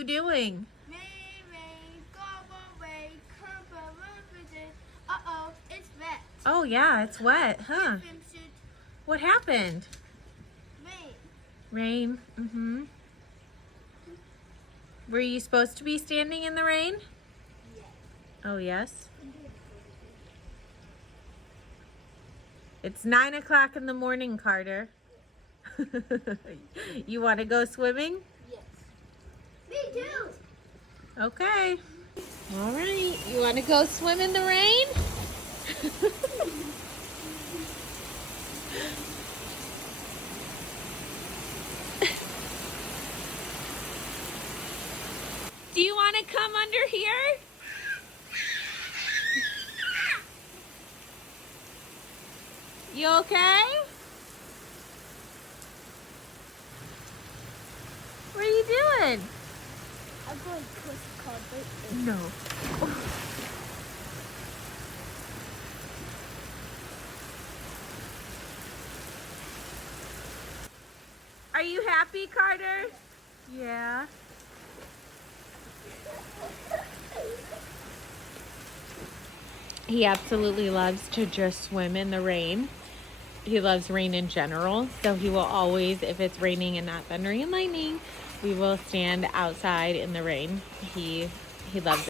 you doing? Uh-oh, it's wet. Oh yeah, it's wet, huh? Swimsuit, What happened? rain. Rain. Mm-hmm. Were you supposed to be standing in the rain? Yes. Oh yes. It's 9 o'clock in the morning, Carter. You want to go swimming? Yes. Me too. Okay. All right. You want to go swim in the rain? Do you want to come under here? You okay? What are you doing? I'm going to push the car right No. Are you happy, Carter? Yeah. He absolutely loves to just swim in the rain. He loves rain in general, so he will always, if it's raining and not thunder and lightning, we will stand outside in the rain. He loves it.